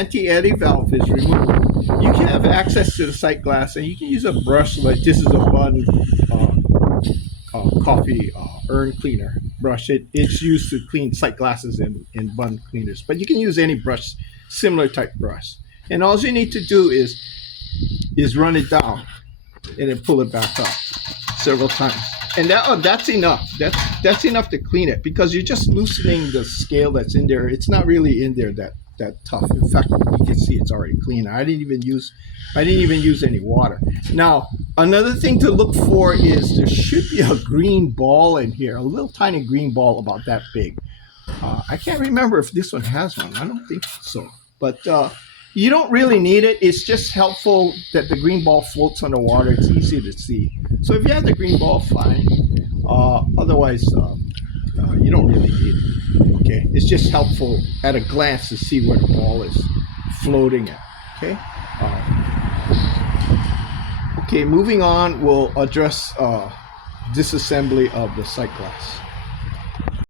anti-eddy valve is removed, you can have access to the sight glass, and you can use a brush like this is a Bun coffee urn cleaner brush. It's used to clean sight glasses in Bun cleaners, but you can use any brush, similar type brush. And all you need to do is run it down and then pull it back up several times. And that's enough. That's enough to clean it, because you're just loosening the scale that's in there. It's not really in there that tough. In fact, you can see it's already clean. I didn't even use any water. Now, another thing to look for is there should be a green ball in here, a little tiny green ball about that big. I can't remember if this one has one. I don't think so. But you don't really need it. It's just helpful that the green ball floats on the water. It's easy to see. So if you have the green ball, fine. Otherwise, you don't really need it. Okay, it's just helpful at a glance to see where the ball is floating at. Okay. Okay, moving on, we'll address disassembly of the sight glass.